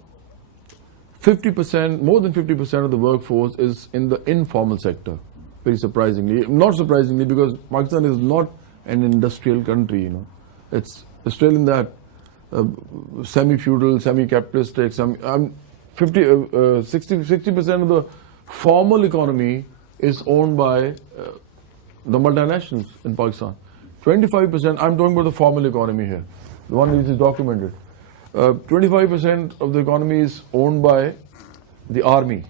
50%, more than 50% of the workforce is in the informal sector. Very surprisingly, not surprisingly, because Pakistan is not an industrial country. It's still in that semi-feudal, semi-capitalistic. 60% of the formal economy is owned by the multinationals in Pakistan. 25%. I'm talking about the formal economy here, the one which is documented. 25% of the economy is owned by the army,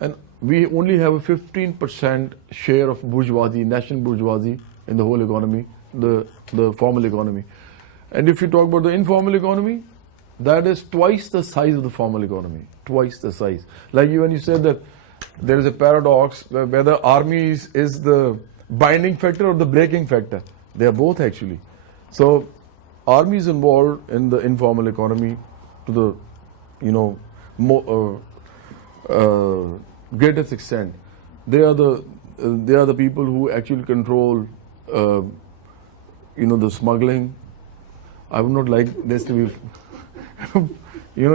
and we only have a 15% share of bourgeoisie, national bourgeoisie, in the whole economy, the formal economy. And if you talk about the informal economy, that is twice the size of the formal economy, twice the size. Like when you said that there is a paradox whether army is the binding factor or the breaking factor. They are both actually. So army is involved in the informal economy to the greatest extent. They are the people who actually control the smuggling. I would not like this to be you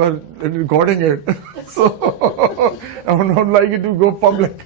are recording it, so I would not like it to go public.